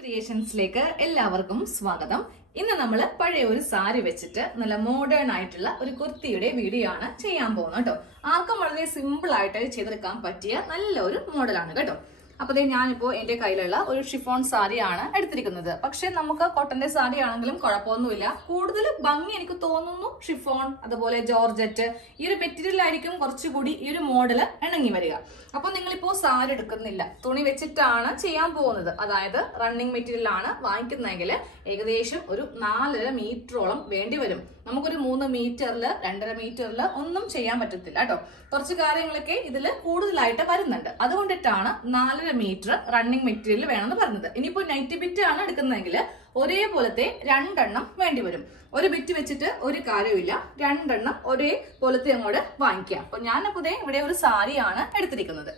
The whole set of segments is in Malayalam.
ക്രിയേഷൻസിലേക്ക് എല്ലാവർക്കും സ്വാഗതം. ഇന്ന് നമ്മൾ പഴയ ഒരു സാരി വെച്ചിട്ട് നല്ല മോഡേൺ ആയിട്ടുള്ള ഒരു കുർത്തിയുടെ വീഡിയോ ആണ് ചെയ്യാൻ പോകുന്നത് കേട്ടോ. ആർക്കും വളരെ സിമ്പിൾ ആയിട്ട് ചെയ്തെടുക്കാൻ പറ്റിയ നല്ലൊരു മോഡലാണ് കേട്ടോ. അപ്പൊ ഞാനിപ്പോ എന്റെ കയ്യിലുള്ള ഒരു ഷിഫോൺ സാരിയാണ് എടുത്തിരിക്കുന്നത്. പക്ഷെ നമുക്ക് കോട്ടന്റെ സാരി ആണെങ്കിലും കുഴപ്പമൊന്നുമില്ല. കൂടുതൽ ഭംഗി എനിക്ക് തോന്നുന്നു ഷിഫോൺ, അതുപോലെ ജോർജറ്റ്, ഈ ഒരു മെറ്റീരിയൽ ആയിരിക്കും കുറച്ചുകൂടി ഈ ഒരു മോഡല് ഇണങ്ങി വരിക. അപ്പൊ നിങ്ങളിപ്പോ സാരി എടുക്കുന്നില്ല, തുണി വെച്ചിട്ടാണ് ചെയ്യാൻ പോകുന്നത്, അതായത് റണ്ണിങ് മെറ്റീരിയൽ ആണ് വാങ്ങിക്കുന്നതെങ്കിൽ ഏകദേശം ഒരു 4.5 മീറ്ററോളം വേണ്ടി വരും. നമുക്കൊരു 3 മീറ്ററിൽ 2.5 മീറ്ററിൽ ഒന്നും ചെയ്യാൻ പറ്റത്തില്ല കേട്ടോ. കുറച്ച് കാര്യങ്ങളൊക്കെ ഇതിൽ കൂടുതലായിട്ട് വരുന്നുണ്ട്. അതുകൊണ്ടിട്ടാണ് 4.5 മീറ്റർ റണ്ണിങ് മെറ്റീരിയൽ വേണമെന്ന് പറഞ്ഞത്. ഇനിയിപ്പോ നൈറ്റി ബിറ്റ് ആണ് എടുക്കുന്നതെങ്കിൽ ഒരേപോലത്തെ 2 എണ്ണം വേണ്ടി വരും. ഒരു ബിറ്റ് വെച്ചിട്ട് ഒരു കാര്യമില്ല, 2 എണ്ണം ഒരേപോലത്തെ അങ്ങോട്ട് വാങ്ങിക്കാം. അപ്പൊ ഞാനപ്പോ ഇവിടെ ഒരു സാരിയാണ് എടുത്തിരിക്കുന്നത്.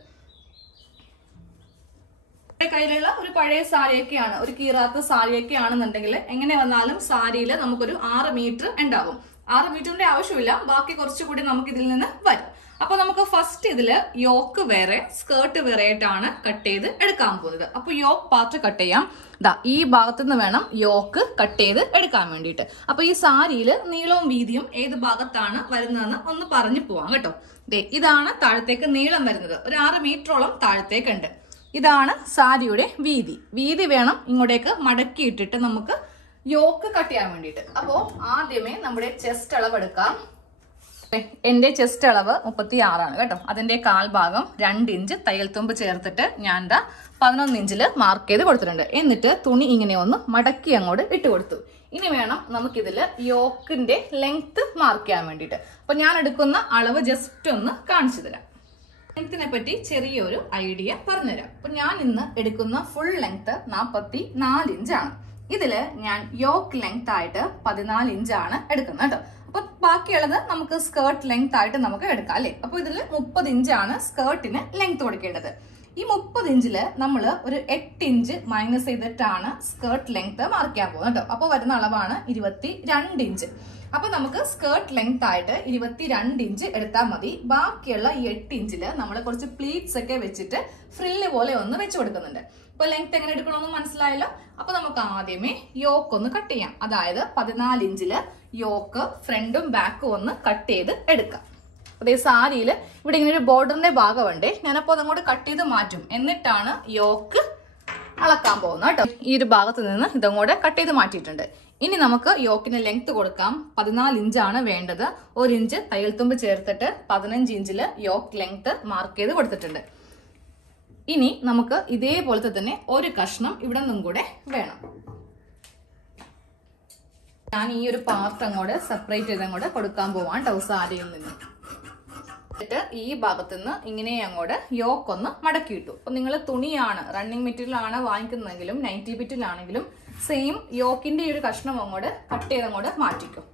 കയ്യിലുള്ള ഒരു പഴയ സാരിയൊക്കെയാണ്, ഒരു കീറാത്ത സാരിയൊക്കെ ആണെന്നുണ്ടെങ്കിൽ എങ്ങനെ വന്നാലും സാരിയിൽ നമുക്കൊരു 6 മീറ്റർ ഉണ്ടാകും. 6 മീറ്ററിന്റെ ആവശ്യമില്ല, ബാക്കി കുറച്ചുകൂടി നമുക്ക് ഇതിൽ നിന്ന് വരും. അപ്പൊ നമുക്ക് ഫസ്റ്റ് ഇതില് യോക്ക് വേറെ സ്കേർട്ട് വേറെ ആയിട്ടാണ് കട്ട് ചെയ്ത് എടുക്കാൻ പോകുന്നത്. അപ്പൊ യോക്ക് പാർട്ട് കട്ട് ചെയ്യാം. ഈ ഭാഗത്തു നിന്ന് വേണം യോക്ക് കട്ട് ചെയ്ത് എടുക്കാൻ വേണ്ടിയിട്ട്. അപ്പൊ ഈ സാരിയിൽ നീളവും വീതിയും ഏത് ഭാഗത്താണ് വരുന്നതെന്ന് ഒന്ന് പറഞ്ഞു പോവാം കേട്ടോ. ഇതാണ് താഴത്തേക്ക് നീളം വരുന്നത്, ഒരു 6 മീറ്ററോളം താഴത്തേക്കുണ്ട്. ഇതാണ് സാരിയുടെ വീതി വേണം ഇങ്ങോട്ടേക്ക് മടക്കിയിട്ടിട്ട് നമുക്ക് യോക്ക് കട്ട് ചെയ്യാൻ വേണ്ടിയിട്ട്. അപ്പോ ആദ്യമേ നമ്മുടെ ചെസ്റ്റ് അളവ് എടുക്കാം. എന്റെ ചെസ്റ്റ് അളവ് 36 ആണ് കേട്ടോ. അതിന്റെ കാൽഭാഗം 2 ഇഞ്ച് തയ്യൽ തുമ്പ് ചേർത്തിട്ട് ഞാൻ 11 ഇഞ്ചിൽ മാർക്ക് ചെയ്ത് കൊടുത്തിട്ടുണ്ട്. എന്നിട്ട് തുണി ഇങ്ങനെ ഒന്ന് മടക്കി അങ്ങോട്ട് ഇട്ട് കൊടുത്തു. ഇനി വേണം നമുക്കിതില് യോക്കിന്റെ ലെങ്ത് മാർക്ക് ചെയ്യാൻ വേണ്ടിയിട്ട്. അപ്പൊ ഞാൻ എടുക്കുന്ന അളവ് ജസ്റ്റ് ഒന്ന് കാണിച്ചു തരാം. ലെങ്ത്തിനെ പറ്റി ചെറിയൊരു ഐഡിയ പറഞ്ഞുതരാം. അപ്പൊ ഞാൻ ഇന്ന് എടുക്കുന്ന ഫുൾ ലെങ്ത് 44 ഇഞ്ചാണ്. ഇതില് ഞാൻ യോക്ക് ലെങ്ത് ആയിട്ട് 14 ഇഞ്ചാണ് എടുക്കുന്നത് കേട്ടോ. അപ്പൊ ബാക്കിയുള്ളത് നമുക്ക് സ്കേർട്ട് ലെങ്ത് ആയിട്ട് നമുക്ക് എടുക്കാം അല്ലെ. അപ്പൊ ഇതില് 30 ഇഞ്ചാണ് സ്കേർട്ടിന് ലെങ്ത് കൊടുക്കേണ്ടത്. ഈ 30 ഇഞ്ചില് നമ്മൾ ഒരു 8 ഇഞ്ച് മൈനസ് ചെയ്തിട്ടാണ് സ്കേർട്ട് ലെങ്ത് മാർക്ക് ചെയ്യാൻ പോകുന്നത് കേട്ടോ. അപ്പൊ വരുന്ന അളവാണ് 22 ഇഞ്ച്. അപ്പൊ നമുക്ക് സ്കേർട്ട് ലെങ്ത് ആയിട്ട് 22 ഇഞ്ച് എടുത്താൽ മതി. ബാക്കിയുള്ള ഈ 8 ഇഞ്ചില് നമ്മൾ കുറച്ച് പ്ലീറ്റ്സ് ഒക്കെ വെച്ചിട്ട് ഫ്രില്ല് പോലെ ഒന്ന് വെച്ച് കൊടുക്കുന്നുണ്ട്. ഇപ്പൊ ലെങ്ത് എങ്ങനെ എടുക്കണമെന്ന് മനസ്സിലായല്ലോ. അപ്പൊ നമുക്ക് ആദ്യമേ യോക്ക് ഒന്ന് കട്ട് ചെയ്യാം. അതായത് 14 ഇഞ്ചില് യോക്ക് ഫ്രണ്ടും ബാക്കും ഒന്ന് കട്ട് ചെയ്ത് എടുക്കാം. അതേ സാരിയില് ഇവിടെ ഇങ്ങനെ ഒരു ബോർഡറിന്റെ ഭാഗമുണ്ട്, ഞാനപ്പോ അതങ്ങോട്ട് കട്ട് ചെയ്ത് മാറ്റും. എന്നിട്ടാണ് യോക്ക് അളക്കാൻ പോകുന്നത് കേട്ടോ. ഈ ഒരു ഭാഗത്ത് നിന്ന് ഇതങ്ങോട്ട് കട്ട് ചെയ്ത് മാറ്റിയിട്ടുണ്ട്. ഇനി നമുക്ക് യോക്കിന് ലെങ്ത് കൊടുക്കാം. 14 ഇഞ്ചാണ് വേണ്ടത്. 1 ഇഞ്ച് തയ്യൽ തുമ്പ് ചേർത്തിട്ട് 15 ഇഞ്ചില് യോക്ക് ലെങ്ത് മാർക്ക് ചെയ്ത് കൊടുത്തിട്ടുണ്ട്. ഇനി നമുക്ക് ഇതേപോലത്തെ തന്നെ ഒരു കഷ്ണം ഇവിടെ നിന്നും കൂടെ വേണം. ഞാൻ ഈ ഒരു പാർട്ട് അങ്ങോട്ട് സെപ്പറേറ്റ് ചെയ്ത് അങ്ങോട്ട് കൊടുക്കാൻ പോവാൻ കേട്ടോ സാരിയിൽ നിന്ന്. എന്നിട്ട് ഈ ഭാഗത്തു നിന്ന് ഇങ്ങനെ അങ്ങോട്ട് യോക്ക് ഒന്ന് മടക്കിയിട്ടു. അപ്പൊ നിങ്ങൾ തുണിയാണ് റണ്ണിങ് മെറ്റീരിയൽ ആണ് വാങ്ങിക്കുന്നതെങ്കിലും നൈറ്റി ബിറ്റിലാണെങ്കിലും സെയിം യോക്കിന്റെ ഈ ഒരു കഷ്ണം അങ്ങോട്ട് കട്ട് ചെയ്ത് അങ്ങോട്ട് മാറ്റിക്കും.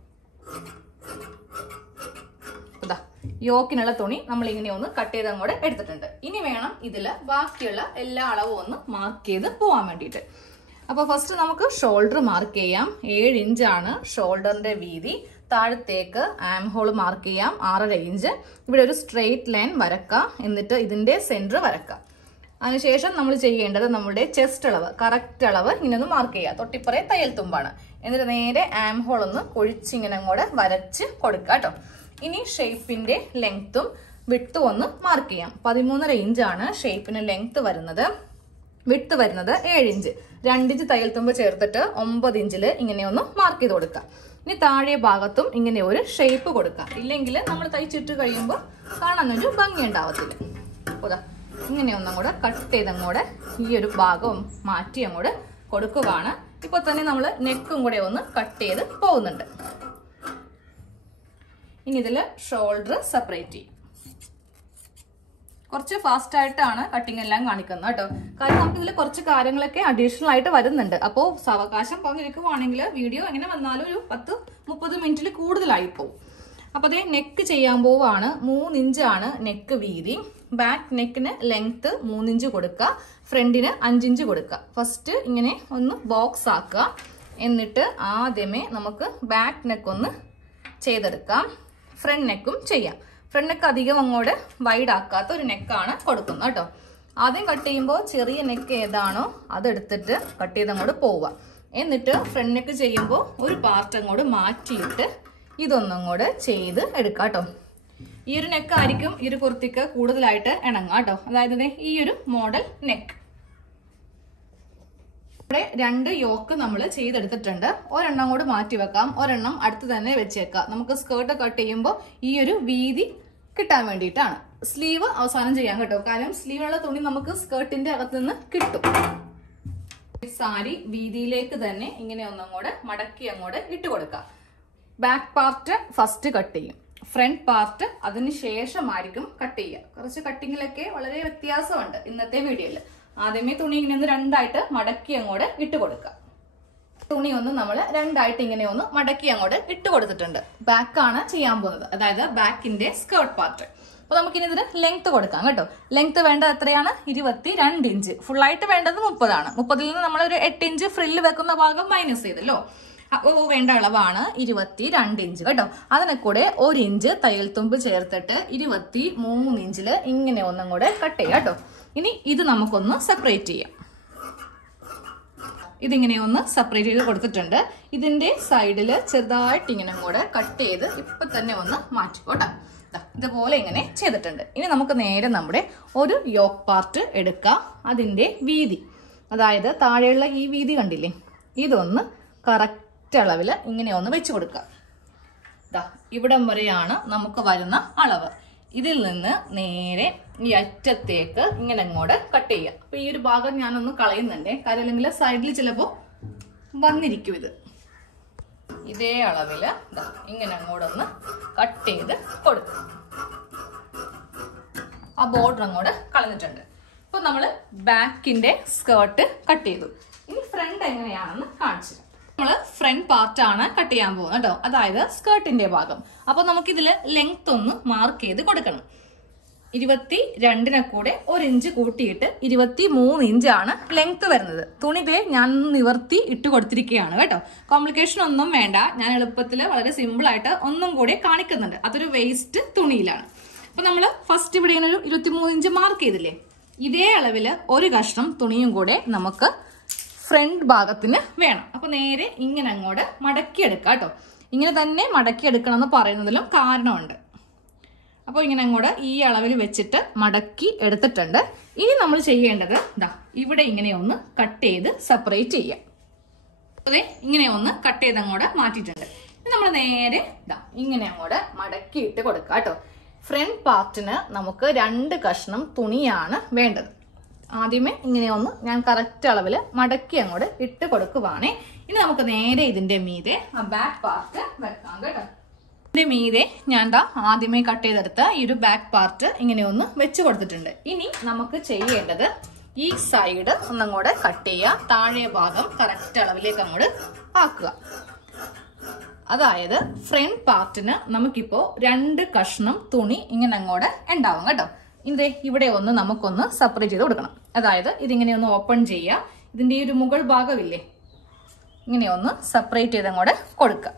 യോക്കിനുള്ള തുണി നമ്മൾ ഇങ്ങനെ ഒന്ന് കട്ട് ചെയ്ത് അങ്ങോട്ട് എടുത്തിട്ടുണ്ട്. ഇനി വേണം ഇതില് ബാക്കിയുള്ള എല്ലാ അളവും ഒന്ന് മാർക്ക് ചെയ്ത് പോവാൻ വേണ്ടിയിട്ട്. അപ്പൊ ഫസ്റ്റ് നമുക്ക് ഷോൾഡർ മാർക്ക് ചെയ്യാം. 7 ഇഞ്ചാണ് ഷോൾഡറിന്റെ വീതി. താഴത്തേക്ക് ആം ഹോൾ മാർക്ക് ചെയ്യാം 6.5 ഇഞ്ച്. ഇവിടെ ഒരു സ്ട്രെയിറ്റ് ലൈൻ വരക്കാം. എന്നിട്ട് ഇതിന്റെ സെന്റർ വരക്കാം. അതിനുശേഷം നമ്മൾ ചെയ്യേണ്ടത് നമ്മുടെ ചെസ്റ്റ് അളവ്, കറക്റ്റ് അളവ് ഇങ്ങനെ ഒന്ന് മാർക്ക് ചെയ്യുക. തൊട്ടിപ്പറേ തയ്യൽ തുമ്പാണ്. എന്നിട്ട് നേരെ ആം ഹോൾ ഒന്ന് കുഴിച്ചിങ്ങനെ അങ്ങോട്ട് വരച്ച് കൊടുക്കുക കേട്ടോ. ഇനി ഷേപ്പിന്റെ ലെങ്ത്തും വിട്ടും ഒന്ന് മാർക്ക് ചെയ്യാം. 13.5 ഇഞ്ചാണ് ഷേപ്പിന് ലെങ്ത് വരുന്നത്. വിട്ട് വരുന്നത് 7 ഇഞ്ച്. 2 ഇഞ്ച് തയ്യൽ തുമ്പ് ചേർത്തിട്ട് 9 ഇഞ്ചില് ഇങ്ങനെ ഒന്ന് മാർക്ക് ചെയ്ത് കൊടുക്കാം. ഇനി താഴെ ഭാഗത്തും ഇങ്ങനെ ഒരു ഷേപ്പ് കൊടുക്കാം. ഇല്ലെങ്കിൽ നമ്മൾ തയ്ച്ചിട്ട് കഴിയുമ്പോൾ കാണാനൊരു ഭംഗി ഉണ്ടാവത്തില്ല. ഇങ്ങനെ ഒന്നങ്ങോട്ട് കട്ട് ചെയ്തങ്ങോട്ട് ഈ ഒരു ഭാഗവും മാറ്റി അങ്ങോട്ട് കൊടുക്കുകയാണ്. ഇപ്പൊ തന്നെ നമ്മൾ നെക്കും കൂടെ ഒന്ന് കട്ട് ചെയ്ത് പോകുന്നുണ്ട്. ഇനി ഇതില് ഷോൾഡർ സെപ്പറേറ്റ് ചെയ്യും. കുറച്ച് ഫാസ്റ്റ് ആയിട്ടാണ് കട്ടിങ് എല്ലാം കാണിക്കുന്നത് കേട്ടോ. കാരണം നമുക്ക് ഇതിൽ കുറച്ച് കാര്യങ്ങളൊക്കെ അഡീഷണൽ ആയിട്ട് വരുന്നുണ്ട്. അപ്പോൾ സാവകാശം പറഞ്ഞിരിക്കുവാണെങ്കിൽ വീഡിയോ എങ്ങനെ വന്നാലും ഒരു 10-30 മിനിറ്റിൽ കൂടുതലായി പോകും. അപ്പൊ അതേ നെക്ക് ചെയ്യാൻ പോവാണ്. 3 ഇഞ്ചാണ് നെക്ക് വീതി. ബാക്ക് നെക്കിന് ലെങ്ത് 3 ഇഞ്ച് കൊടുക്കുക. ഫ്രണ്ടിന് 5 ഇഞ്ച് കൊടുക്കുക. ഫസ്റ്റ് ഇങ്ങനെ ഒന്ന് ബോക്സ് ആക്കുക. എന്നിട്ട് ആദ്യമേ നമുക്ക് ബാക്ക് നെക്ക് ഒന്ന് ചെയ്തെടുക്കാം. ഫ്രണ്ട് നെക്കും ചെയ്യാം. ഫ്രണ്ട് നെക്ക് അധികം അങ്ങോട്ട് വൈഡ് ആക്കാത്ത ഒരു നെക്കാണ് കൊടുക്കുന്നത് കേട്ടോ. ആദ്യം കട്ട് ചെയ്യുമ്പോൾ ചെറിയ നെക്ക് ഏതാണോ അതെടുത്തിട്ട് കട്ട് ചെയ്ത് അങ്ങോട്ട് പോവുക. എന്നിട്ട് ഫ്രണ്ട് നെക്ക് ചെയ്യുമ്പോൾ ഒരു പാർട്ട് അങ്ങോട്ട് മാറ്റിയിട്ട് ഇതൊന്നും കൂടെ ചെയ്ത് എടുക്കാം കേട്ടോ. ഈ ഒരു നെക്ക് ആയിരിക്കും ഈ ഒരു കുർത്തിക്ക് കൂടുതലായിട്ട് ഇണങ്ങുക കേട്ടോ. അതായത് ഈ ഒരു മോഡൽ നെക്ക്. ഇവിടെ 2 യോക്ക് നമ്മൾ ചെയ്തെടുത്തിട്ടുണ്ട്. ഒരെണ്ണം കൂടെ മാറ്റി വെക്കാം, ഒരെണ്ണം അടുത്ത് തന്നെ വെച്ചേക്കാം. നമുക്ക് സ്കേർട്ട് കട്ട് ചെയ്യുമ്പോൾ ഈ ഒരു വീതി കിട്ടാൻ വേണ്ടിയിട്ടാണ്. സ്ലീവ് അവസാനം ചെയ്യാൻ കേട്ടോ, കാരണം സ്ലീവിനുള്ള തുണി നമുക്ക് സ്കേർട്ടിന്റെ അകത്ത് നിന്ന് കിട്ടും. സാരി വീതിയിലേക്ക് തന്നെ ഇങ്ങനെ ഒന്നും കൂടെ മടക്കി അങ്ങോട്ട് ഇട്ട് കൊടുക്കാം. ബാക്ക് പാർട്ട് ഫസ്റ്റ് കട്ട് ചെയ്യും, ഫ്രണ്ട് പാർട്ട് അതിന് ശേഷമായിരിക്കും കട്ട് ചെയ്യുക. കുറച്ച് കട്ടിങ്ങിലൊക്കെ വളരെ വ്യത്യാസമുണ്ട് ഇന്നത്തെ വീഡിയോയിൽ. ആദ്യമേ തുണി ഇങ്ങനെ ഒന്ന് 2ആയിട്ട് മടക്കി അങ്ങോട്ട് ഇട്ട് കൊടുക്കുക. തുണി ഒന്ന് നമ്മൾ 2ആയിട്ട് ഇങ്ങനെ ഒന്ന് മടക്കി അങ്ങോട്ട് ഇട്ട് കൊടുത്തിട്ടുണ്ട്. ബാക്കാണ് ചെയ്യാൻ പോകുന്നത്, അതായത് ബാക്കിന്റെ സ്കേർട്ട് പാർട്ട്. അപ്പൊ നമുക്കിനി ഇതിന് ലെങ്ത് കൊടുക്കാം കേട്ടോ. ലെങ്ത് വേണ്ടത് എത്രയാണ്? 22 ഇഞ്ച്. ഫുള്ളായിട്ട് വേണ്ടത് 30 ആണ്. 30-ൽ നിന്ന് നമ്മൾ ഒരു 8 ഇഞ്ച് ഫ്രില്ല് വെക്കുന്ന ഭാഗം മൈനസ് ചെയ്തല്ലോ. അപ്പോൾ വേണ്ട അളവാണ് 22 ഇഞ്ച് കേട്ടോ. അതിനെ കൂടെ 1 ഇഞ്ച് തയ്യൽ തുമ്പ് ചേർത്തിട്ട് 23 ഇഞ്ചിൽ ഇങ്ങനെ ഒന്നും കൂടെ കട്ട് ചെയ്യാം കേട്ടോ. ഇനി ഇത് നമുക്കൊന്ന് സെപ്പറേറ്റ് ചെയ്യാം. ഇതിങ്ങനെ ഒന്ന് സെപ്പറേറ്റ് ചെയ്ത് കൊടുത്തിട്ടുണ്ട്. ഇതിന്റെ സൈഡിൽ ചെറുതായിട്ട് ഇങ്ങനെ കൂടെ കട്ട് ചെയ്ത് ഇപ്പൊ തന്നെ ഒന്ന് മാറ്റിക്കോട്ടെ. ഇതുപോലെ ഇങ്ങനെ ചെയ്തിട്ടുണ്ട്. ഇനി നമുക്ക് നേരെ നമ്മുടെ ഒരു യോക്ക് പാർട്ട് എടുക്കാം. അതിന്റെ വീതി, അതായത് താഴെയുള്ള ഈ വീതി കണ്ടില്ലേ, ഇതൊന്ന് കറക്റ്റ് അളവിൽ ഇങ്ങനെ ഒന്ന് വെച്ച് കൊടുക്കുക. ഇവിടം വരെയാണ് നമുക്ക് വരുന്ന അളവ്. ഇതിൽ നിന്ന് നേരെ ഈ അറ്റത്തേക്ക് ഇങ്ങനെ അങ്ങോട്ട് കട്ട് ചെയ്യുക. അപ്പൊ ഈ ഒരു ഭാഗം ഞാനൊന്ന് കളയുന്നുണ്ട്, കാര്യം അല്ലെങ്കിൽ സൈഡിൽ ചിലപ്പോൾ വന്നിരിക്കും. ഇതേ അളവില് ഇങ്ങനെ അങ്ങോട്ടൊന്ന് കട്ട് ചെയ്ത് കൊടുക്കും. ആ ബോർഡർ അങ്ങോട്ട് കളഞ്ഞിട്ടുണ്ട്. ഇപ്പൊ നമ്മള് ബാക്കിന്റെ സ്കേർട്ട് കട്ട് ചെയ്തു. ഇനി ഫ്രണ്ട് എങ്ങനെയാണെന്ന് കാണിച്ചു. നമ്മള് ഫ്രണ്ട് പാർട്ടാണ് കട്ട് ചെയ്യാൻ പോകുന്നത് കേട്ടോ, അതായത് സ്കേർട്ടിന്റെ ഭാഗം. അപ്പൊ നമുക്കിതില് ലെങ്ത് ഒന്ന് മാർക്ക് ചെയ്ത് കൊടുക്കണം. 22-നെ കൂടെ 1 ഇഞ്ച് കൂട്ടിയിട്ട് 23 ഇഞ്ചാണ് ലെങ്ത് വരുന്നത്. തുണി ദേ ഞാൻ നിവർത്തി ഇട്ട് കൊടുത്തിരിക്കുകയാണ് കേട്ടോ. കോംപ്ലിക്കേഷൻ ഒന്നും വേണ്ട, ഞാൻ എളുപ്പത്തിൽ വളരെ സിമ്പിൾ ആയിട്ട് ഒന്നും കൂടെ കാണിക്കുന്നുണ്ട്. അതൊരു വേസ്റ്റ് തുണിയിലാണ്. അപ്പൊ നമ്മള് ഫസ്റ്റ് ഇവിടെ ഇങ്ങനെ ഒരു 23 ഇഞ്ച് മാർക്ക് ചെയ്തില്ലേ, ഇതേ അളവില് ഒരു കഷ്ണം തുണിയും കൂടെ നമുക്ക് ഫ്രണ്ട് ഭാഗത്തിന് വേണം. അപ്പൊ നേരെ ഇങ്ങനെ അങ്ങോട്ട് മടക്കിയെടുക്കാം കേട്ടോ. ഇങ്ങനെ തന്നെ മടക്കിയെടുക്കണം എന്ന് പറയുന്നതിലും കാരണമുണ്ട്. അപ്പോൾ ഇങ്ങനെ അങ്ങോട്ട് ഈ അളവിൽ വെച്ചിട്ട് മടക്കി എടുത്തിട്ടുണ്ട്. ഇനി നമ്മൾ ചെയ്യേണ്ടത് ഇവിടെ ഇങ്ങനെ ഒന്ന് കട്ട് ചെയ്ത് സെപ്പറേറ്റ് ചെയ്യാം. അതെ, ഇങ്ങനെ ഒന്ന് കട്ട് ചെയ്ത് അങ്ങോട്ട് മാറ്റിയിട്ടുണ്ട്. ഇനി നമ്മൾ നേരെ ഇങ്ങനെ അങ്ങോട്ട് മടക്കി ഇട്ട് കൊടുക്കാം കേട്ടോ. ഫ്രണ്ട് പാർട്ടിന് നമുക്ക് 2 കഷ്ണം തുണിയാണ് വേണ്ടത്. ആദ്യമേ ഇങ്ങനെ ഒന്ന് ഞാൻ കറക്റ്റ് അളവിൽ മടക്കി അങ്ങോട്ട് ഇട്ട് കൊടുക്കുവാണേ. ഇനി നമുക്ക് നേരെ ഇതിന്റെ മീതെ ആ ബാക്ക് പാർട്ട് വെക്കാം കേട്ടോ. ഇതിന്റെ മീതെ ഞാൻ ആദ്യമേ കട്ട് ചെയ്തെടുത്ത ഈ ഒരു ബാക്ക് പാർട്ട് ഇങ്ങനെ ഒന്ന് വെച്ച് കൊടുത്തിട്ടുണ്ട്. ഇനി നമുക്ക് ചെയ്യേണ്ടത് ഈ സൈഡ് ഒന്നങ്ങോട്ട് കട്ട് ചെയ്യുക, താഴെ ഭാഗം കറക്റ്റ് അളവിലേക്ക് അങ്ങോട്ട് ആക്കുക. അതായത് ഫ്രണ്ട് പാർട്ടിന് നമുക്കിപ്പോ 2 കഷ്ണം തുണി ഇങ്ങനെ അങ്ങോട്ട് ഉണ്ടാവും കേട്ടോ. ഇതേ ഇവിടെ ഒന്ന് നമുക്കൊന്ന് സെപ്പറേറ്റ് ചെയ്ത് കൊടുക്കണം. അതായത് ഇതിങ്ങനെ ഒന്ന് ഓപ്പൺ ചെയ്യുക. ഇതിന്റെ ഈ ഒരു മുകൾ ഭാഗമില്ലേ, ഇങ്ങനെ ഒന്ന് സെപ്പറേറ്റ് ചെയ്ത് അങ്ങോട്ട് കൊടുക്കുക.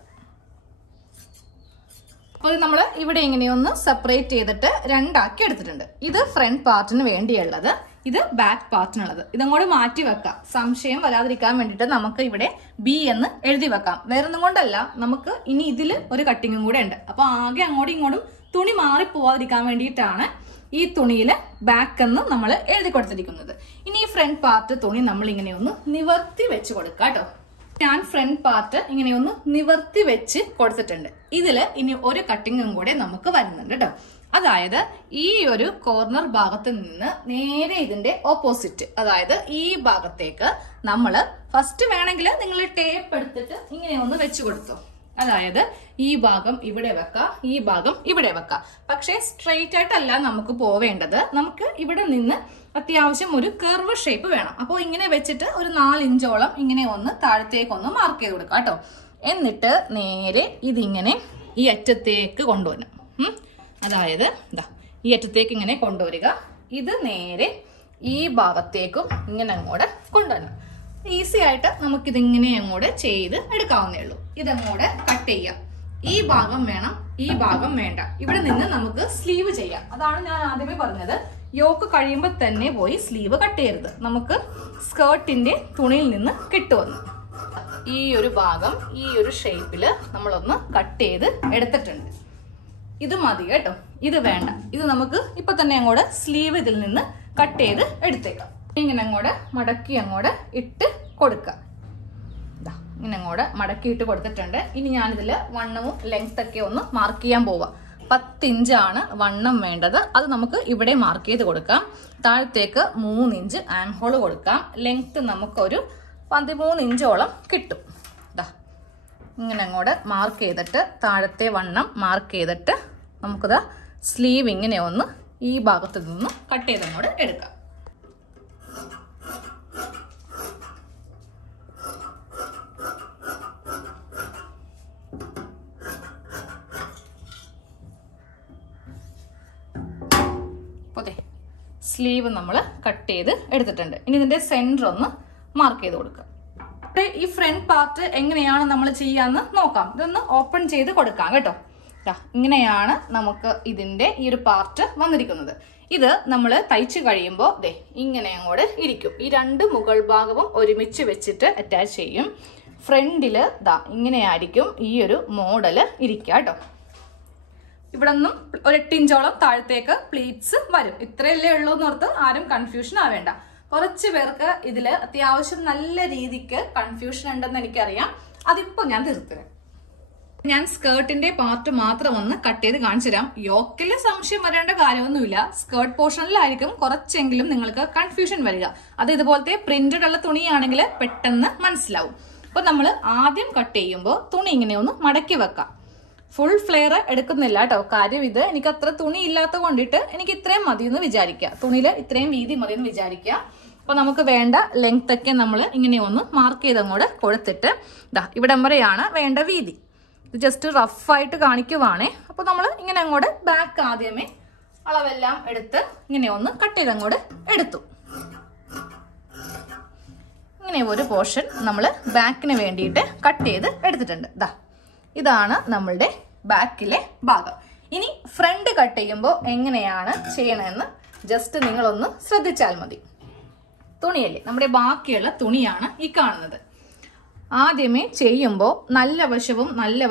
അപ്പോൾ നമ്മൾ ഇവിടെ ഇങ്ങനെയൊന്ന് സെപ്പറേറ്റ് ചെയ്തിട്ട് 2ആക്കി എടുത്തിട്ടുണ്ട്. ഇത് ഫ്രണ്ട് പാർട്ടിന് വേണ്ടിയുള്ളത്, ഇത് ബാക്ക് പാർട്ടിനുള്ളത്. ഇതങ്ങോട്ട് മാറ്റി വെക്കാം, സംശയം വരാതിരിക്കാൻ വേണ്ടിയിട്ട് നമുക്ക് ഇവിടെ ബി എന്ന് എഴുതി വെക്കാം. വേറൊന്നും കൊണ്ടല്ല, നമുക്ക് ഇനി ഇതിൽ ഒരു കട്ടിങ്ങും കൂടെ ഉണ്ട്. അപ്പൊ ആകെ അങ്ങോട്ടും ഇങ്ങോട്ടും തുണി മാറിപ്പോവാതിരിക്കാൻ വേണ്ടിയിട്ടാണ് ഈ തുണിയിൽ ബാക്ക് എന്ന് നമ്മൾ എഴുതി കൊടുത്തിരിക്കുന്നത്. ഇനി ഈ ഫ്രണ്ട് പാർട്ട് തുണി നമ്മൾ ഇങ്ങനെ ഒന്ന് നിവർത്തി വെച്ച് കൊടുക്കാം കേട്ടോ. ഞാൻ ഫ്രണ്ട് പാർട്ട് ഇങ്ങനെ ഒന്ന് നിവർത്തി വെച്ച് കൊടുത്തിട്ടുണ്ട്. ഇതില് ഇനി ഒരു കട്ടിങ്ങും കൂടെ നമുക്ക് വരുന്നുണ്ട് കേട്ടോ. അതായത് ഈ ഒരു കോർണർ ഭാഗത്ത് നിന്ന് നേരെ ഇതിന്റെ ഓപ്പോസിറ്റ്, അതായത് ഈ ഭാഗത്തേക്ക് നമ്മൾ ഫസ്റ്റ് വേണമെങ്കിൽ നിങ്ങൾ ടേപ്പ് എടുത്തിട്ട് ഇങ്ങനെ ഒന്ന് വെച്ച് കൊടുത്തോ. അതായത് ഈ ഭാഗം ഇവിടെ വെക്കാം, ഈ ഭാഗം ഇവിടെ വെക്കാം. പക്ഷെ സ്ട്രെയിറ്റ് ആയിട്ടല്ല നമുക്ക് പോവേണ്ടത്. നമുക്ക് ഇവിടെ നിന്ന് അത്യാവശ്യം ഒരു കർവ് ഷേപ്പ് വേണം. അപ്പോൾ ഇങ്ങനെ വെച്ചിട്ട് ഒരു 4 ഇഞ്ചോളം ഇങ്ങനെ ഒന്ന് താഴത്തേക്കൊന്ന് മാർക്ക് ചെയ്ത് കൊടുക്കാം കേട്ടോ. എന്നിട്ട് നേരെ ഇതിങ്ങനെ ഈ അറ്റത്തേക്ക് കൊണ്ടുവരണം. അതായത് ഈ അറ്റത്തേക്ക് ഇങ്ങനെ കൊണ്ടുവരിക. ഇത് നേരെ ഈ ഭാഗത്തേക്കും ഇങ്ങനെ അങ്ങോട്ട് കൊണ്ടുവരണം. ഈസി ആയിട്ട് നമുക്കിതിങ്ങനെ അങ്ങോട്ട് ചെയ്ത് എടുക്കാവുന്നേ ഉള്ളൂ. ഇതങ്ങോട്ട് കട്ട് ചെയ്യാം. ഈ ഭാഗം വേണം, ഈ ഭാഗം വേണ്ട. ഇവിടെ നിന്ന് നമുക്ക് സ്ലീവ് ചെയ്യാം. അതാണ് ഞാൻ ആദ്യമേ പറഞ്ഞത്. യോക്ക് കഴിയുമ്പോൾ തന്നെ പോയി സ്ലീവ് കട്ട് ചെയ്യരുത്, നമുക്ക് സ്കേർട്ടിന്റെ തുണിയിൽ നിന്ന് കിട്ടുമെന്ന്. ഈ ഒരു ഭാഗം ഈ ഒരു ഷേപ്പില് നമ്മളൊന്ന് കട്ട് ചെയ്ത് എടുത്തിട്ടുണ്ട്. ഇത് മതി കേട്ടോ, ഇത് വേണ്ട. ഇത് നമുക്ക് ഇപ്പൊ തന്നെ അങ്ങോട്ട് സ്ലീവ് ഇതിൽ നിന്ന് കട്ട് ചെയ്ത് എടുത്തേക്കാം. ഇങ്ങനെ അങ്ങോട്ട് മടക്കി അങ്ങോട്ട് ഇട്ട് കൊടുക്കാം. ഇങ്ങനെ അങ്ങോട്ട് മടക്കി ഇട്ട് കൊടുത്തിട്ടുണ്ട്. ഇനി ഞാനിതിൽ വണ്ണവും ലെങ്ത് ഒക്കെ ഒന്ന് മാർക്ക് ചെയ്യാൻ പോവാം. 10 ഇഞ്ചാണ് വണ്ണം വേണ്ടത്. അത് നമുക്ക് ഇവിടെ മാർക്ക് ചെയ്ത് കൊടുക്കാം. താഴത്തേക്ക് 3 ഇഞ്ച് ആം ഹോൾ കൊടുക്കാം. ലെങ്ത് നമുക്കൊരു 13 ഇഞ്ചോളം കിട്ടും. ഇങ്ങനെ അങ്ങോട്ട് മാർക്ക് ചെയ്തിട്ട് താഴത്തെ വണ്ണം മാർക്ക് ചെയ്തിട്ട് നമുക്കത് സ്ലീവ് ഇങ്ങനെ ഒന്ന് ഈ ഭാഗത്ത് നിന്ന് കട്ട് ചെയ്ത് അങ്ങോട്ട് എടുക്കാം. സ്ലീവ് നമ്മൾ കട്ട് ചെയ്ത് എടുത്തിട്ടുണ്ട്. ഇനി ഇതിന്റെ സെന്റർ ഒന്ന് മാർക്ക് ചെയ്ത് കൊടുക്കുക. ഈ ഫ്രണ്ട് പാർട്ട് എങ്ങനെയാണ് നമ്മൾ ചെയ്യാന്ന് നോക്കാം. ഇതൊന്ന് ഓപ്പൺ ചെയ്ത് കൊടുക്കാം കേട്ടോ. ഇങ്ങനെയാണ് നമുക്ക് ഇതിന്റെ ഈ ഒരു പാർട്ട് വന്നിരിക്കുന്നത്. ഇത് നമ്മൾ തയ്ച്ചു കഴിയുമ്പോൾ ദേ ഇങ്ങനെ അങ്ങോട്ട് ഇരിക്കും. ഈ രണ്ട് മുകൾ ഭാഗവും ഒരുമിച്ച് വെച്ചിട്ട് അറ്റാച്ച് ചെയ്യും. ഫ്രണ്ടില് ഇങ്ങനെയായിരിക്കും ഈ ഒരു മോഡല് ഇരിക്കുക കേട്ടോ. ഇവിടെ നിന്നും ഒരു 8 ഇഞ്ചോളം താഴത്തേക്ക് പ്ലീറ്റ്സ് വരും. ഇത്രയല്ലേ ഉള്ളൂ എന്നോർത്ത് ആരും കൺഫ്യൂഷൻ ആവേണ്ട. കുറച്ച് പേർക്ക് ഇതില് അത്യാവശ്യം നല്ല രീതിക്ക് കൺഫ്യൂഷൻ ഉണ്ടെന്ന് എനിക്കറിയാം. അതിപ്പോ ഞാൻ തീർത്തരാം. ഞാൻ സ്കേർട്ടിന്റെ പാർട്ട് മാത്രം ഒന്ന് കട്ട് ചെയ്ത് കാണിച്ചു തരാം. യോക്കില് സംശയം വരേണ്ട കാര്യമൊന്നുമില്ല. സ്കേർട്ട് പോർഷനിലായിരിക്കും കുറച്ചെങ്കിലും നിങ്ങൾക്ക് കൺഫ്യൂഷൻ വരിക. അത് ഇതുപോലത്തെ പ്രിന്റഡ് ഉള്ള തുണിയാണെങ്കിൽ പെട്ടെന്ന് മനസ്സിലാവും. അപ്പൊ നമ്മൾ ആദ്യം കട്ട് ചെയ്യുമ്പോൾ തുണി ഇങ്ങനെ ഒന്ന് മടക്കി വെക്കാം. ഫുൾ ഫ്ലെയർ എടുക്കുന്നില്ല കേട്ടോ. കാര്യം ഇത് എനിക്ക് അത്ര തുണി ഇല്ലാത്ത കൊണ്ടിട്ട് എനിക്ക് ഇത്രയും മതി എന്ന് വിചാരിക്കുക. തുണിയില് ഇത്രയും വീതി മതി എന്ന് വിചാരിക്കുക. അപ്പൊ നമുക്ക് വേണ്ട ലെങ്ത് ഒക്കെ നമ്മൾ ഇങ്ങനെ ഒന്ന് മാർക്ക് ചെയ്ത് അങ്ങോട്ട് കൊടുത്തിട്ട് ഇവിടം വരെയാണ് വേണ്ട വീതി. ഇത് ജസ്റ്റ് റഫായിട്ട് കാണിക്കുവാണേ. അപ്പൊ നമ്മൾ ഇങ്ങനെ അങ്ങോട്ട് ബാക്ക് ആദ്യമേ അളവെല്ലാം എടുത്ത് ഇങ്ങനെ ഒന്ന് കട്ട് ചെയ്ത് അങ്ങോട്ട് എടുത്തു. ഇങ്ങനെ ഒരു പോർഷൻ നമ്മൾ ബാക്കിന് വേണ്ടിയിട്ട് കട്ട് ചെയ്ത് എടുത്തിട്ടുണ്ട്. ഇതാണ് നമ്മളുടെ ബാക്കിലെ ഭാഗം. ഇനി ഫ്രണ്ട് കട്ട് ചെയ്യുമ്പോൾ എങ്ങനെയാണ് ചെയ്യണമെന്ന് ജസ്റ്റ് നിങ്ങളൊന്ന് ശ്രദ്ധിച്ചാൽ മതി. തുണിയല്ലേ, നമ്മുടെ ബാക്കിയുള്ള തുണിയാണ് ഈ കാണുന്നത്. ആദ്യമേ ചെയ്യുമ്പോൾ നല്ല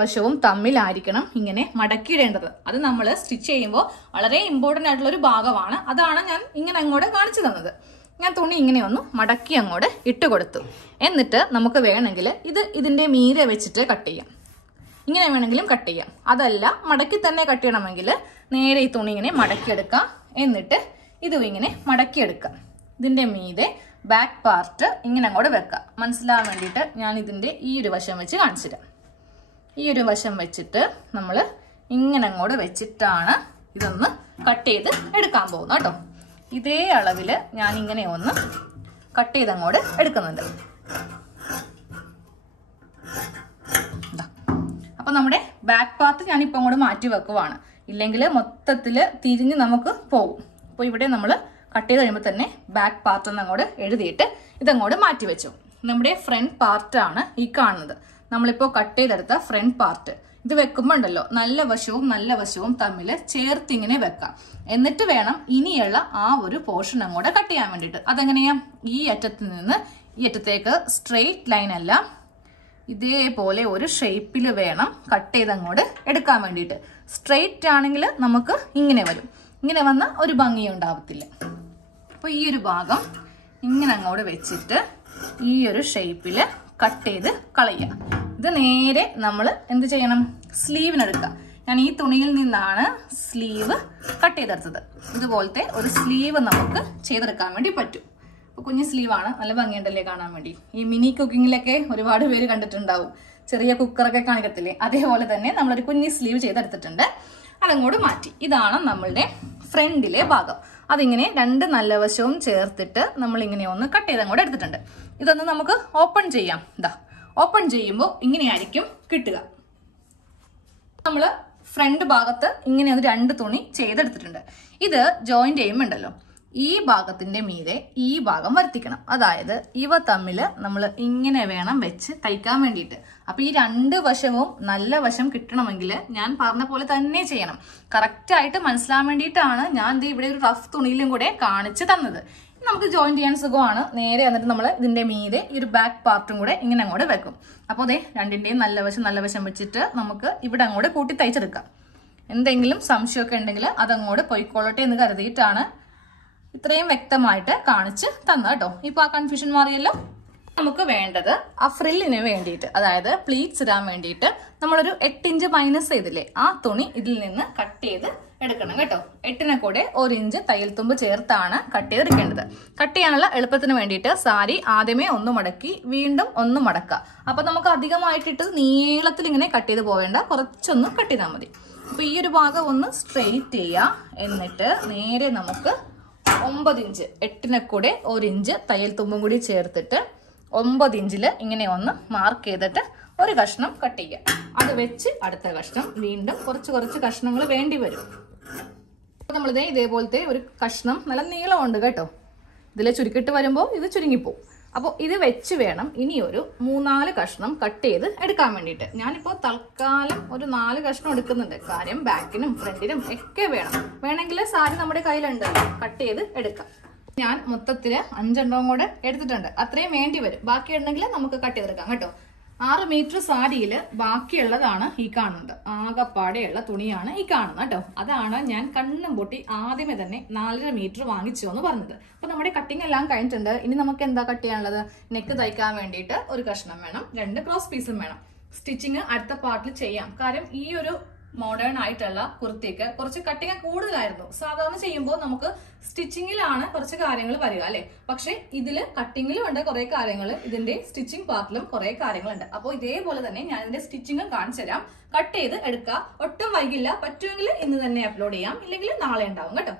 വശവും തമ്മിലായിരിക്കണം ഇങ്ങനെ മടക്കിയിടേണ്ടത്. അത് നമ്മൾ സ്റ്റിച്ച് ചെയ്യുമ്പോൾ വളരെ ഇമ്പോർട്ടൻ്റ് ആയിട്ടുള്ള ഒരു ഭാഗമാണ്. അതാണ് ഞാൻ ഇങ്ങനെ അങ്ങോട്ട് കാണിച്ചു തന്നത്. ഞാൻ തുണി ഇങ്ങനെ ഒന്ന് മടക്കി അങ്ങോട്ട് ഇട്ട് കൊടുത്തു. എന്നിട്ട് നമുക്ക് വേണമെങ്കിൽ ഇതിന്റെ മീതെ വെച്ചിട്ട് കട്ട് ചെയ്യാം. ഇങ്ങനെ വേണമെങ്കിലും കട്ട് ചെയ്യാം. അതല്ല മടക്കി തന്നെ കട്ട് ചെയ്യണമെങ്കിൽ നേരെ ഈ തുണി ഇങ്ങനെ മടക്കിയെടുക്കാം. എന്നിട്ട് ഇതും ഇങ്ങനെ മടക്കിയെടുക്കാം. ഇതിന്റെ മീതെ ബാക്ക് പാർട്ട് ഇങ്ങനെ അങ്ങോട്ട് വെക്കാം. മനസ്സിലാവാൻ വേണ്ടിയിട്ട് ഞാൻ ഇതിന്റെ ഈ ഒരു വശം വെച്ച് കാണിച്ചു തരാം. ഈ ഒരു വശം വെച്ചിട്ട് നമ്മൾ ഇങ്ങനെ അങ്ങോട്ട് വെച്ചിട്ടാണ് ഇതൊന്ന് കട്ട് ചെയ്ത് എടുക്കാൻ പോകുന്നത് കേട്ടോ. ഇതേ അളവിൽ ഞാൻ ഇങ്ങനെ ഒന്ന് കട്ട് ചെയ്ത് അങ്ങോട്ട് എടുക്കുന്നുണ്ട്. അപ്പൊ നമ്മുടെ ബാക്ക് പാർട്ട് ഞാനിപ്പോൾ അങ്ങോട്ട് മാറ്റി വെക്കുവാണ്. ഇല്ലെങ്കിൽ മൊത്തത്തിൽ തിരിഞ്ഞ് നമുക്ക് പോകും. അപ്പോൾ ഇവിടെ നമ്മൾ കട്ട് ചെയ്ത് കഴിയുമ്പോൾ തന്നെ ബാക്ക് പാർട്ട് ഒന്ന് അങ്ങോട്ട് എഴുതിയിട്ട് ഇതങ്ങോട്ട് മാറ്റി വെച്ചു. നമ്മുടെ ഫ്രണ്ട് പാർട്ടാണ് ഈ കാണുന്നത്. നമ്മളിപ്പോൾ കട്ട് ചെയ്തെടുത്ത ഫ്രണ്ട് പാർട്ട്. ഇത് വെക്കുമ്പോൾ ഉണ്ടല്ലോ നല്ല വശവും തമ്മിൽ ചേർത്തിങ്ങനെ വെക്കാം. എന്നിട്ട് വേണം ഇനിയുള്ള ആ ഒരു പോർഷൻ അങ്ങോട്ട് കട്ട് ചെയ്യാൻ വേണ്ടിയിട്ട്. അതെങ്ങനെയാ, ഈ അറ്റത്ത് നിന്ന് ഈ അറ്റത്തേക്ക് സ്ട്രെയിറ്റ് ലൈൻ അല്ല, ഇതേപോലെ ഒരു ഷേപ്പിൽ വേണം കട്ട് ചെയ്ത് അങ്ങോട്ട് എടുക്കാൻ വേണ്ടിയിട്ട്. സ്ട്രെയിറ്റ് ആണെങ്കിൽ നമുക്ക് ഇങ്ങനെ വരും. ഇങ്ങനെ വന്ന ഒരു ഭംഗി ഉണ്ടാവത്തില്ല. അപ്പോൾ ഈ ഒരു ഭാഗം ഇങ്ങനെ അങ്ങോട്ട് വെച്ചിട്ട് ഈ ഒരു ഷേപ്പിൽ കട്ട് ചെയ്ത് കളയുക. ഇത് നേരെ നമ്മൾ എന്ത് ചെയ്യണം, സ്ലീവിനെടുക്കുക. ഞാൻ ഈ തുണിയിൽ നിന്നാണ് സ്ലീവ് കട്ട് ചെയ്തെടുത്തത്. ഇതുപോലത്തെ ഒരു സ്ലീവ് നമുക്ക് ചെയ്തെടുക്കാൻ വേണ്ടി പറ്റും. കുഞ്ഞു സ്ലീവാണ്, നല്ല ഭംഗിയുണ്ടല്ലേ കാണാൻ വേണ്ടി. ഈ മിനി കുക്കിങ്ങിലൊക്കെ ഒരുപാട് പേര് കണ്ടിട്ടുണ്ടാവും. ചെറിയ കുക്കറൊക്കെ കാണിക്കത്തില്ലേ, അതേപോലെ തന്നെ നമ്മളൊരു കുഞ്ഞു സ്ലീവ് ചെയ്തെടുത്തിട്ടുണ്ട്. അതങ്ങോട്ട് മാറ്റി. ഇതാണ് നമ്മളുടെ ഫ്രണ്ടിലെ ഭാഗം. അതിങ്ങനെ രണ്ട് നല്ല വശവും ചേർത്തിട്ട് നമ്മൾ ഇങ്ങനെ ഒന്ന് കട്ട് ചെയ്ത് അങ്ങോട്ട് എടുത്തിട്ടുണ്ട്. ഇതൊന്ന് നമുക്ക് ഓപ്പൺ ചെയ്യാം. ഓപ്പൺ ചെയ്യുമ്പോൾ ഇങ്ങനെയായിരിക്കും കിട്ടുക. നമ്മള് ഫ്രണ്ട് ഭാഗത്ത് ഇങ്ങനെ ഒന്ന് 2 തുണി ചെയ്തെടുത്തിട്ടുണ്ട്. ഇത് ജോയിന്റ് ചെയ്യുമ്പോണ്ടല്ലോ ഈ ഭാഗത്തിന്റെ മീതെ ഈ ഭാഗം വരുത്തിക്കണം. അതായത് ഇവ തമ്മിൽ നമ്മൾ ഇങ്ങനെ വേണം വെച്ച് തയ്ക്കാൻ വേണ്ടിയിട്ട്. അപ്പൊ ഈ രണ്ട് വശവും നല്ല വശം കിട്ടണമെങ്കിൽ ഞാൻ പറഞ്ഞ പോലെ തന്നെ ചെയ്യണം. കറക്റ്റ് ആയിട്ട് മനസ്സിലാൻ വേണ്ടിയിട്ടാണ് ഞാൻ ഇവിടെ ഒരു റഫ് തുണിയിലും കൂടെ കാണിച്ചു തന്നത്. നമുക്ക് ജോയിൻ ചെയ്യാൻ സുഖമാണ്. നേരെ വന്നിട്ട് നമ്മൾ ഇതിന്റെ മീതെ ഈ ഒരു ബാക്ക് പാർട്ടും കൂടെ ഇങ്ങനെ അങ്ങോട്ട് വെക്കും. അപ്പോൾ അതെ രണ്ടിന്റെയും നല്ല വശം വെച്ചിട്ട് നമുക്ക് ഇവിടെ അങ്ങോട്ട് കൂട്ടി തയ്ച്ചെടുക്കാം. എന്തെങ്കിലും സംശയമൊക്കെ ഉണ്ടെങ്കിൽ അതങ്ങോട്ട് പൊയ്ക്കൊള്ളട്ടെ എന്ന് കരുതിയിട്ടാണ് ഇത്രയും വ്യക്തമായിട്ട് കാണിച്ച് തന്നത് കേട്ടോ. ഇപ്പൊ ആ കൺഫ്യൂഷൻ മാറിയല്ലോ. നമുക്ക് വേണ്ടത് ആ ഫ്രില്ലിന് വേണ്ടിയിട്ട്, അതായത് പ്ലീറ്റ്സ് ഇടാൻ വേണ്ടിയിട്ട് നമ്മളൊരു 8 ഇഞ്ച് മൈനസ് ചെയ്തില്ലേ, ആ തുണി ഇതിൽ നിന്ന് കട്ട് ചെയ്ത് എടുക്കണം കേട്ടോ. 8നെ കൂടെ 1 ഇഞ്ച് തയ്യൽ തുമ്പ് ചേർത്താണ് കട്ട് ചെയ്തെടുക്കേണ്ടത്. കട്ട് ചെയ്യാനുള്ള എളുപ്പത്തിന് വേണ്ടിയിട്ട് സാരി ആദ്യമേ ഒന്ന് മടക്കി വീണ്ടും ഒന്ന് മടക്കുക. അപ്പൊ നമുക്ക് അധികമായിട്ടിട്ട് നീളത്തിൽ ഇങ്ങനെ കട്ട് ചെയ്ത് പോവേണ്ട, കുറച്ചൊന്ന് കട്ട് ചെയ്താൽ മതി. അപ്പൊ ഈ ഒരു ഭാഗം ഒന്ന് സ്ട്രെയിറ്റ് ചെയ്യുക. എന്നിട്ട് നേരെ നമുക്ക് 9 ഇഞ്ച് 8നെ കൂടെ 1 ഇഞ്ച് തയ്യൽ തുമ്പും കൂടി ചേർത്തിട്ട് 9 ഇഞ്ചിൽ ഇങ്ങനെ ഒന്ന് മാർക്ക് ചെയ്തിട്ട് ഒരു കഷ്ണം കട്ട് ചെയ്യുക. അത് വെച്ച് അടുത്ത കഷ്ണം വീണ്ടും കുറച്ച് കഷ്ണങ്ങൾ വേണ്ടി വരും. നമ്മളിതേ ഇതേപോലത്തെ ഒരു കഷ്ണം നല്ല നീളമുണ്ട് കേട്ടോ. ഇതിൽ ചുരുക്കിട്ട് വരുമ്പോൾ ഇത് ചുരുങ്ങിപ്പോവും. അപ്പോൾ ഇത് വെച്ച് വേണം ഇനി ഒരു 3-4 കഷ്ണം കട്ട് ചെയ്ത് എടുക്കാൻ വേണ്ടിയിട്ട്. ഞാനിപ്പോൾ തൽക്കാലം ഒരു 4 കഷ്ണം എടുക്കുന്നുണ്ട്. കാര്യം ബാക്കിനും ഫ്രണ്ടിനും ഒക്കെ വേണമെങ്കിൽ സാരി നമ്മുടെ കയ്യിലുണ്ട്, കട്ട് ചെയ്ത് എടുക്കാം. ഞാൻ മൊത്തത്തില് 5 എണ്ണവും കൂടെ എടുത്തിട്ടുണ്ട്. അത്രയും വേണ്ടി വരും. ബാക്കി ഉണ്ടെങ്കിൽ നമുക്ക് കട്ട് ചെയ്തെടുക്കാം കേട്ടോ. 6 മീറ്റർ സാരിയിൽ ബാക്കിയുള്ളതാണ് ഈ കാണുന്നത്. ആകപ്പാടെയുള്ള തുണിയാണ് ഈ കാണുന്നത് കേട്ടോ. അതാണ് ഞാൻ കണ്ണും പൊട്ടി ആദ്യമേ തന്നെ 4.5 മീറ്റർ വാങ്ങിച്ചു എന്ന് പറഞ്ഞത്. അപ്പൊ നമ്മുടെ കട്ടിങ് എല്ലാം കഴിഞ്ഞിട്ടുണ്ട്. ഇനി നമുക്ക് എന്താ കട്ട് ചെയ്യാനുള്ളത്? നെക്ക് തയ്ക്കാൻ വേണ്ടിയിട്ട് ഒരു കഷ്ണം വേണം, 2 ക്രോസ് പീസും വേണം. സ്റ്റിച്ചിങ് അടുത്ത പാർട്ടിൽ ചെയ്യാം. കാര്യം ഈ ഒരു മോഡേൺ ആയിട്ടുള്ള കുർത്തിക്ക് കുറച്ച് കട്ടിങ് കൂടുതലായിരുന്നു. സാധാരണ ചെയ്യുമ്പോൾ നമുക്ക് സ്റ്റിച്ചിങ്ങിലാണ് കുറച്ച് കാര്യങ്ങൾ വരിക അല്ലെ. പക്ഷെ ഇതില് കട്ടിങ്ങിലും ഉണ്ട് കുറെ കാര്യങ്ങൾ, ഇതിന്റെ സ്റ്റിച്ചിങ് പാർട്ടിലും കുറെ കാര്യങ്ങളുണ്ട്. അപ്പോൾ ഇതേപോലെ തന്നെ ഞാൻ ഇതിന്റെ സ്റ്റിച്ചിങ്ങും കാണിച്ചു തരാം. കട്ട് ചെയ്ത് എടുക്കുക, ഒട്ടും വൈകില്ല. പറ്റുമെങ്കിൽ ഇന്ന് തന്നെ അപ്ലോഡ് ചെയ്യാം, ഇല്ലെങ്കിൽ നാളെ ഉണ്ടാവും കേട്ടോ.